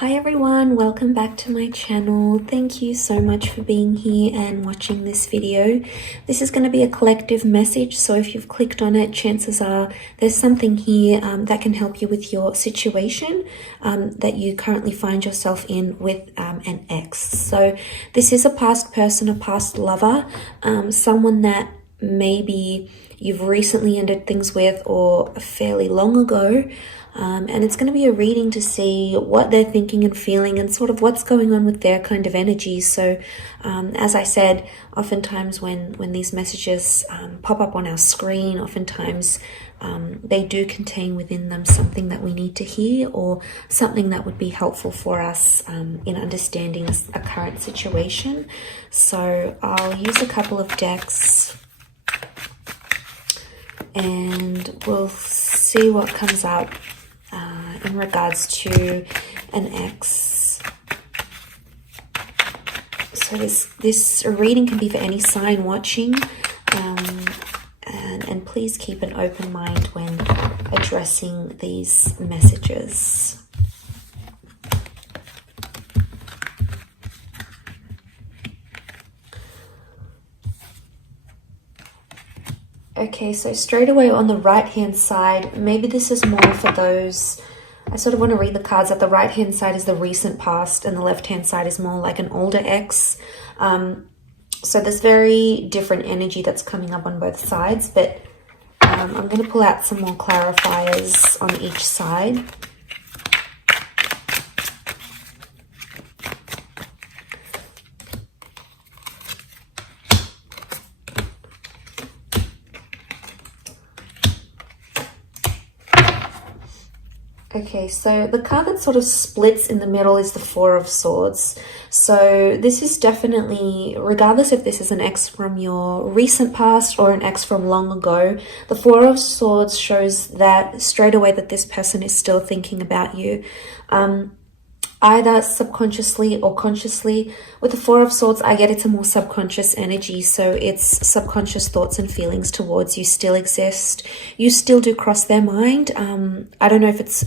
Hi everyone, welcome back to my channel. Thank you so much for being here and watching this video. This is going to be a collective message, so if you've clicked on it, chances are there's something here that can help you with your situation that you currently find yourself in with an ex. So this is a past person, a past lover, someone that maybe you've recently ended things with or fairly long ago. And it's going to be a reading to see what they're thinking and feeling and sort of what's going on with their kind of energy. So as I said, oftentimes when these messages pop up on our screen, oftentimes they do contain within them something that we need to hear or something that would be helpful for us in understanding a current situation. So I'll use a couple of decks and we'll see what comes up in regards to an ex. So this reading can be for any sign watching, and please keep an open mind when addressing these messages. Okay, so straight away on the right hand side, maybe this is more for those, I sort of want to read the cards that the right hand side is the recent past and the left hand side is more like an older ex. So there's very different energy that's coming up on both sides, but I'm going to pull out some more clarifiers on each side. Okay, so the card that sort of splits in the middle is the Four of Swords. So this is definitely, regardless if this is an ex from your recent past or an ex from long ago, the Four of Swords shows that straight away that this person is still thinking about you. Either subconsciously or consciously. With the Four of Swords, I get it's a more subconscious energy, so it's subconscious thoughts and feelings towards you still exist. You still do cross their mind. I don't know if it's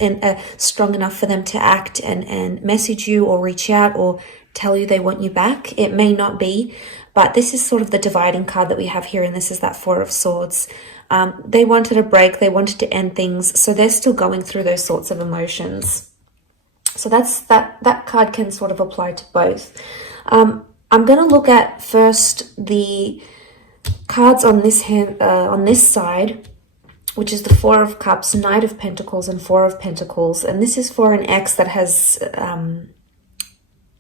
strong enough for them to act and message you or reach out or tell you they want you back. It may not be, but this is sort of the dividing card that we have here, and this is that Four of Swords. They wanted a break, they wanted to end things, so they're still going through those sorts of emotions. So that card can sort of apply to both. I'm going to look at first the cards on this hand, on this side, which is the Four of Cups, Knight of Pentacles, and Four of Pentacles. And this is for an ex that has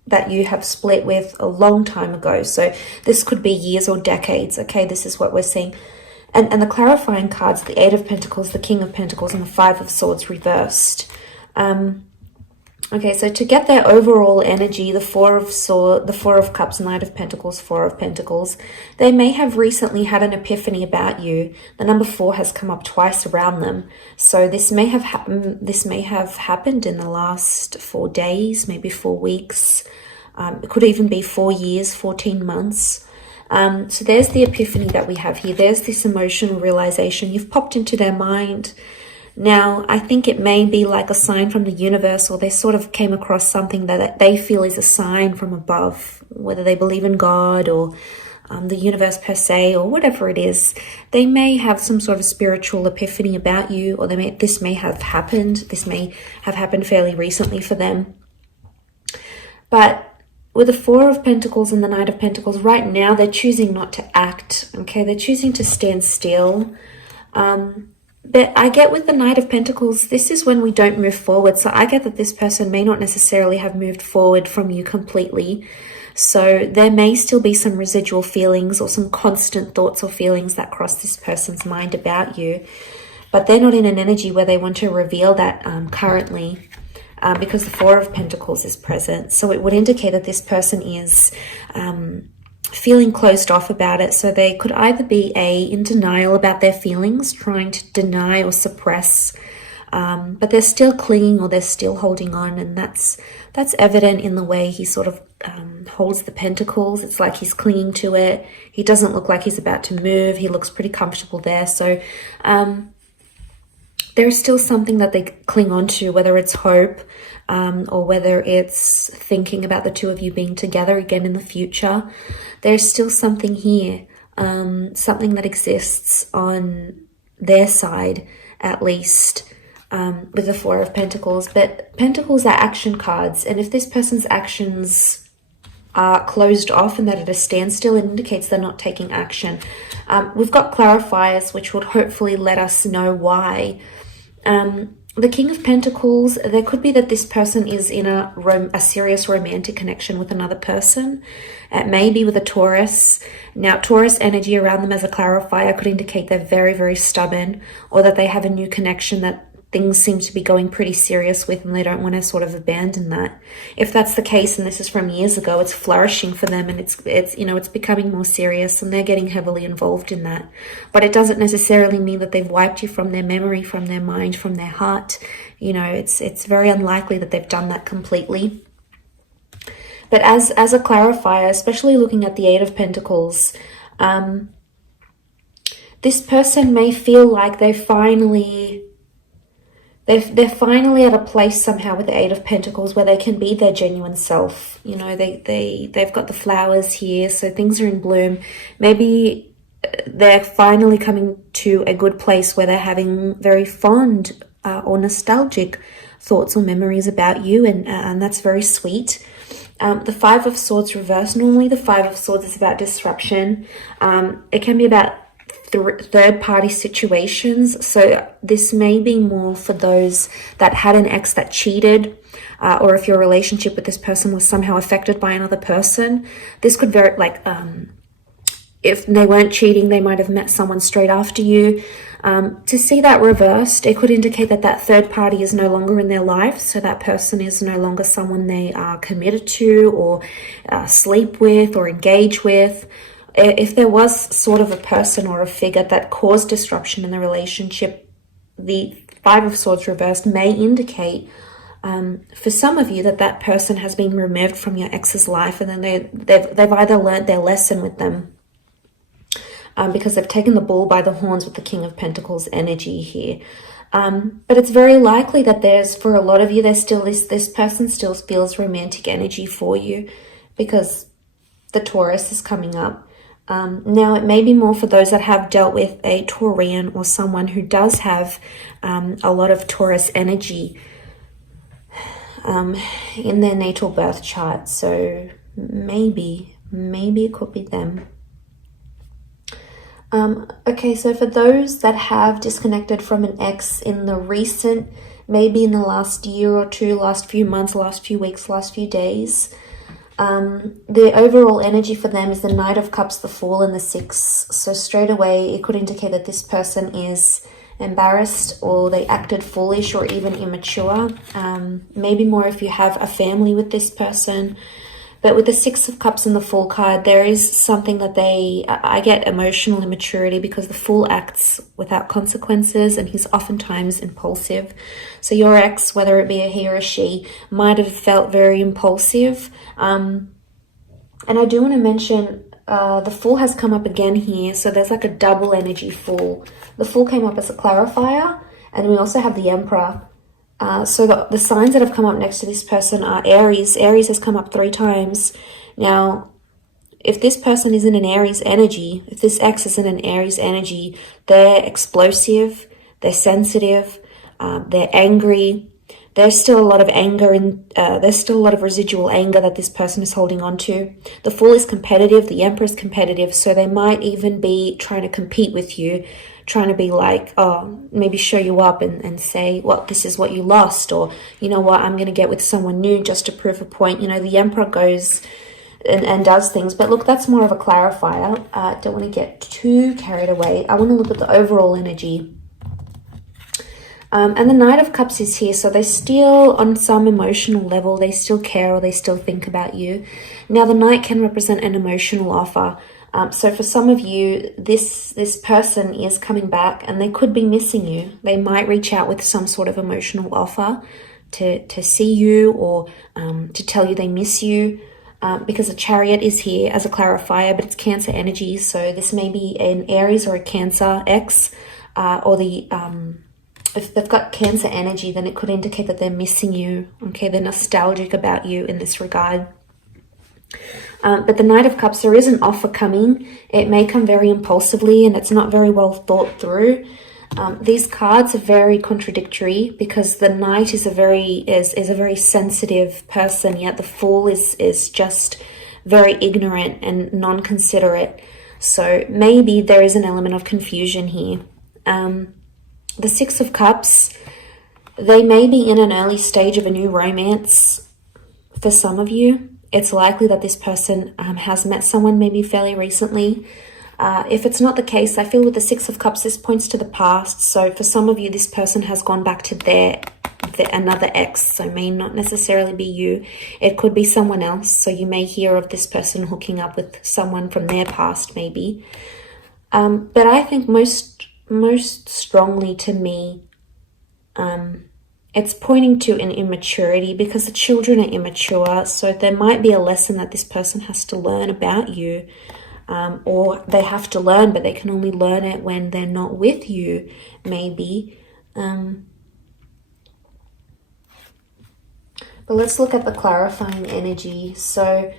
that you have split with a long time ago. So this could be years or decades. Okay, this is what we're seeing. And the clarifying cards, the Eight of Pentacles, the King of Pentacles, and the Five of Swords reversed. Okay, so to get their overall energy, the Four of Cups, Knight of Pentacles, Four of Pentacles, they may have recently had an epiphany about you. The number 4 has come up twice around them. So this may have happened in the last 4 days, maybe 4 weeks. It could even be 4 years, 14 months. So there's the epiphany that we have here. There's this emotional realization. You've popped into their mind. Now, I think it may be like a sign from the universe, or they sort of came across something that they feel is a sign from above, whether they believe in God or the universe per se, or whatever it is. They may have some sort of spiritual epiphany about you, or this may have happened. This may have happened fairly recently for them. But with the Four of Pentacles and the Knight of Pentacles, right now they're choosing not to act. Okay, they're choosing to stand still. But I get with the Knight of Pentacles, this is when we don't move forward. So I get that this person may not necessarily have moved forward from you completely. So there may still be some residual feelings or some constant thoughts or feelings that cross this person's mind about you. But they're not in an energy where they want to reveal that currently because the Four of Pentacles is present. So it would indicate that this person is feeling closed off about it. So they could either be in denial about their feelings, trying to deny or suppress, but they're still clinging or they're still holding on, and that's evident in the way he sort of holds the pentacles. It's like he's clinging to it. He doesn't look like he's about to move. He looks pretty comfortable there. So there's still something that they cling on to, whether it's hope or whether it's thinking about the two of you being together again in the future. There's still something here, something that exists on their side, at least, with the Four of Pentacles. But Pentacles are action cards, and if this person's actions are closed off and that at a standstill, it indicates they're not taking action. We've got clarifiers which would hopefully let us know why. The King of Pentacles, there could be that this person is in a serious romantic connection with another person. It may be with a Taurus. Now, Taurus energy around them as a clarifier could indicate they're very, very stubborn, or that they have a new connection that things seem to be going pretty serious with, and they don't want to sort of abandon that. If that's the case, and this is from years ago, it's flourishing for them, and it's becoming more serious, and they're getting heavily involved in that. But it doesn't necessarily mean that they've wiped you from their memory, from their mind, from their heart. It's very unlikely that they've done that completely. But as a clarifier, especially looking at the Eight of Pentacles, this person may feel like they're finally at a place somehow with the Eight of Pentacles where they can be their genuine self. They've got the flowers here, so things are in bloom. Maybe they're finally coming to a good place where they're having very fond or nostalgic thoughts or memories about you, and that's very sweet. The Five of Swords reversed. Normally the Five of Swords is about disruption. It can be about third-party situations. So this may be more for those that had an ex that cheated, or if your relationship with this person was somehow affected by another person. This could very, if they weren't cheating, they might have met someone straight after you. To see that reversed, it could indicate that that third party is no longer in their life. So that person is no longer someone they are committed to, or sleep with, or engage with. If there was sort of a person or a figure that caused disruption in the relationship, the Five of Swords reversed may indicate for some of you that person has been removed from your ex's life, and then they've either learned their lesson with them, because they've taken the bull by the horns with the King of Pentacles energy here. But it's very likely that for a lot of you, there's still this person still feels romantic energy for you, because the Taurus is coming up. Now, it may be more for those that have dealt with a Taurian or someone who does have a lot of Taurus energy in their natal birth chart. So maybe it could be them. Okay, so for those that have disconnected from an ex in the recent, maybe in the last year or two, last few months, last few weeks, last few days, the overall energy for them is the Knight of Cups, the Fool, and the Six. So straight away, it could indicate that this person is embarrassed, or they acted foolish, or even immature. Maybe more if you have a family with this person. But with the Six of Cups and the Fool card, there is something that I get emotional immaturity, because the Fool acts without consequences, and he's oftentimes impulsive. So your ex, whether it be a he or a she, might have felt very impulsive. And I do want to mention, the Fool has come up again here. So there's like a double energy Fool. The Fool came up as a clarifier, and we also have the Emperor. So the signs that have come up next to this person are Aries. Aries has come up 3 times. Now, if this person is in an Aries energy, if this ex is in an Aries energy, they're explosive, they're sensitive, they're angry. There's still a lot of anger, and there's still a lot of residual anger that this person is holding on to. The Fool is competitive, the Emperor is competitive, so they might even be trying to compete with you, trying to be like, maybe show you up and say, well, this is what you lost, or, you know what, I'm going to get with someone new just to prove a point. The Emperor goes and does things. But look, that's more of a clarifier. Don't want to get too carried away. I want to look at the overall energy. And the Knight of Cups is here, so they still, on some emotional level, they still care, or they still think about you. Now, the Knight can represent an emotional offer. So for some of you, this person is coming back, and they could be missing you. They might reach out with some sort of emotional offer to see you, or to tell you they miss you, because the Chariot is here as a clarifier, but it's Cancer energy. So this may be an Aries or a Cancer ex, or the if they've got Cancer energy, then it could indicate that they're missing you. Okay, they're nostalgic about you in this regard. But the Knight of Cups, there is an offer coming. It may come very impulsively and it's not very well thought through. These cards are very contradictory because the Knight is a very sensitive person, yet the Fool is just very ignorant and non-considerate. So maybe there is an element of confusion here. The Six of Cups, they may be in an early stage of a new romance for some of you. It's likely that this person has met someone maybe fairly recently. If it's not the case, I feel with the Six of Cups, this points to the past. So for some of you, this person has gone back to another ex, so may not necessarily be you. It could be someone else. So you may hear of this person hooking up with someone from their past, maybe. But I think most strongly to me, it's pointing to an immaturity because the children are immature. So there might be a lesson that this person has to learn about you, or they have to learn, but they can only learn it when they're not with you, maybe. But let's look at the clarifying energy. So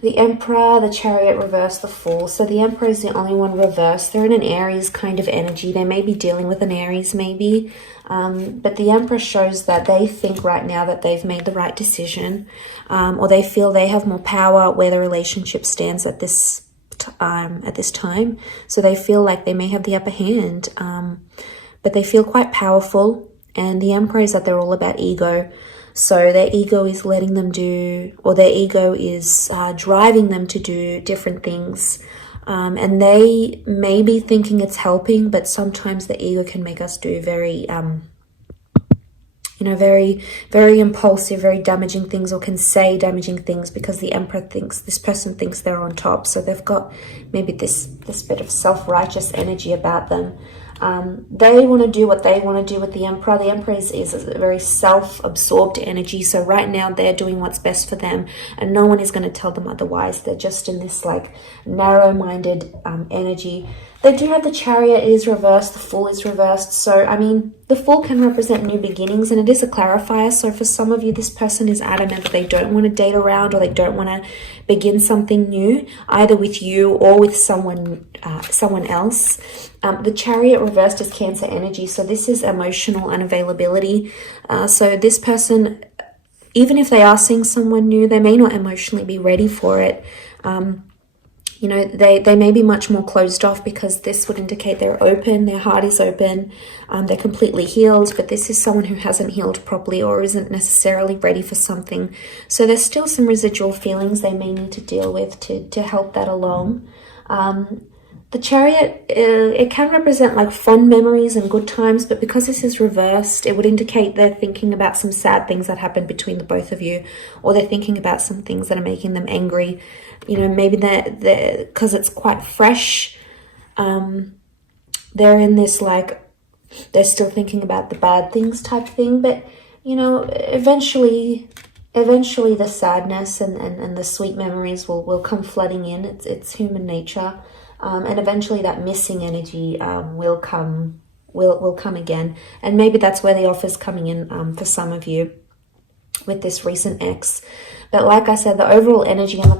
the Emperor, the Chariot reversed, the Fool. So the Emperor is the only one reversed. They're in an Aries kind of energy. They may be dealing with an Aries maybe. But the Emperor shows that they think right now that they've made the right decision. Or they feel they have more power where the relationship stands at this time. So they feel like they may have the upper hand. But they feel quite powerful. And the Emperor is that they're all about ego. So their ego is letting them do, or their ego is driving them to do different things. And they may be thinking it's helping, but sometimes the ego can make us do very, very, very impulsive, very damaging things, or can say damaging things because the Emperor thinks, this person thinks they're on top. So they've got maybe this bit of self-righteous energy about them. They want to do what they want to do with the Emperor. The Emperor is a very self-absorbed energy. So right now they're doing what's best for them and no one is going to tell them otherwise. They're just in this like narrow-minded energy. They do have the Chariot is reversed. The Fool is reversed. So, I mean, the Fool can represent new beginnings and it is a clarifier. So for some of you, this person is adamant that they don't want to date around or they don't want to begin something new, either with you or with someone else. The Chariot reversed is Cancer energy. So this is emotional unavailability. So this person, even if they are seeing someone new, they may not emotionally be ready for it. They may be much more closed off because this would indicate they're open, their heart is open, they're completely healed, but this is someone who hasn't healed properly or isn't necessarily ready for something. So there's still some residual feelings they may need to deal with to help that along. The Chariot, it can represent like fond memories and good times, but because this is reversed, it would indicate they're thinking about some sad things that happened between the both of you, or they're thinking about some things that are making them angry. Maybe they're because it's quite fresh. They're in this like, they're still thinking about the bad things type thing, but eventually the sadness and the sweet memories will come flooding in. It's human nature. And eventually that missing energy will come again. And maybe that's where the offer's coming in for some of you with this recent ex. But like I said, the overall energy on the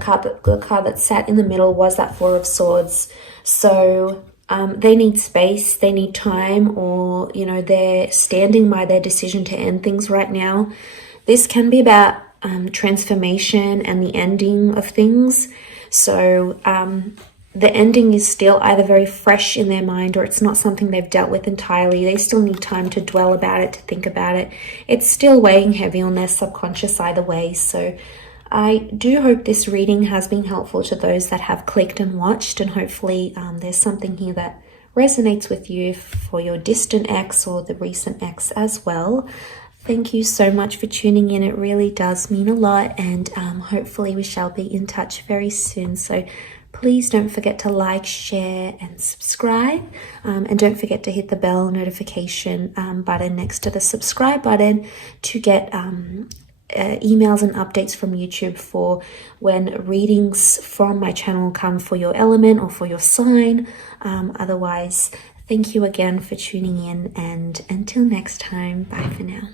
card that sat in the middle was that Four of Swords. So they need space, they need time, or, they're standing by their decision to end things right now. This can be about transformation and the ending of things. So the ending is still either very fresh in their mind or it's not something they've dealt with entirely. They still need time to dwell about it, to think about it. It's still weighing heavy on their subconscious either way. So I do hope this reading has been helpful to those that have clicked and watched, and hopefully there's something here that resonates with you for your distant ex or the recent ex as well. Thank you so much for tuning in. It really does mean a lot, and hopefully we shall be in touch very soon. So please don't forget to like, share, and subscribe. And don't forget to hit the bell notification button next to the subscribe button to get emails and updates from YouTube for when readings from my channel come for your element or for your sign. Otherwise, Thank you again for tuning in, and until next time, bye for now.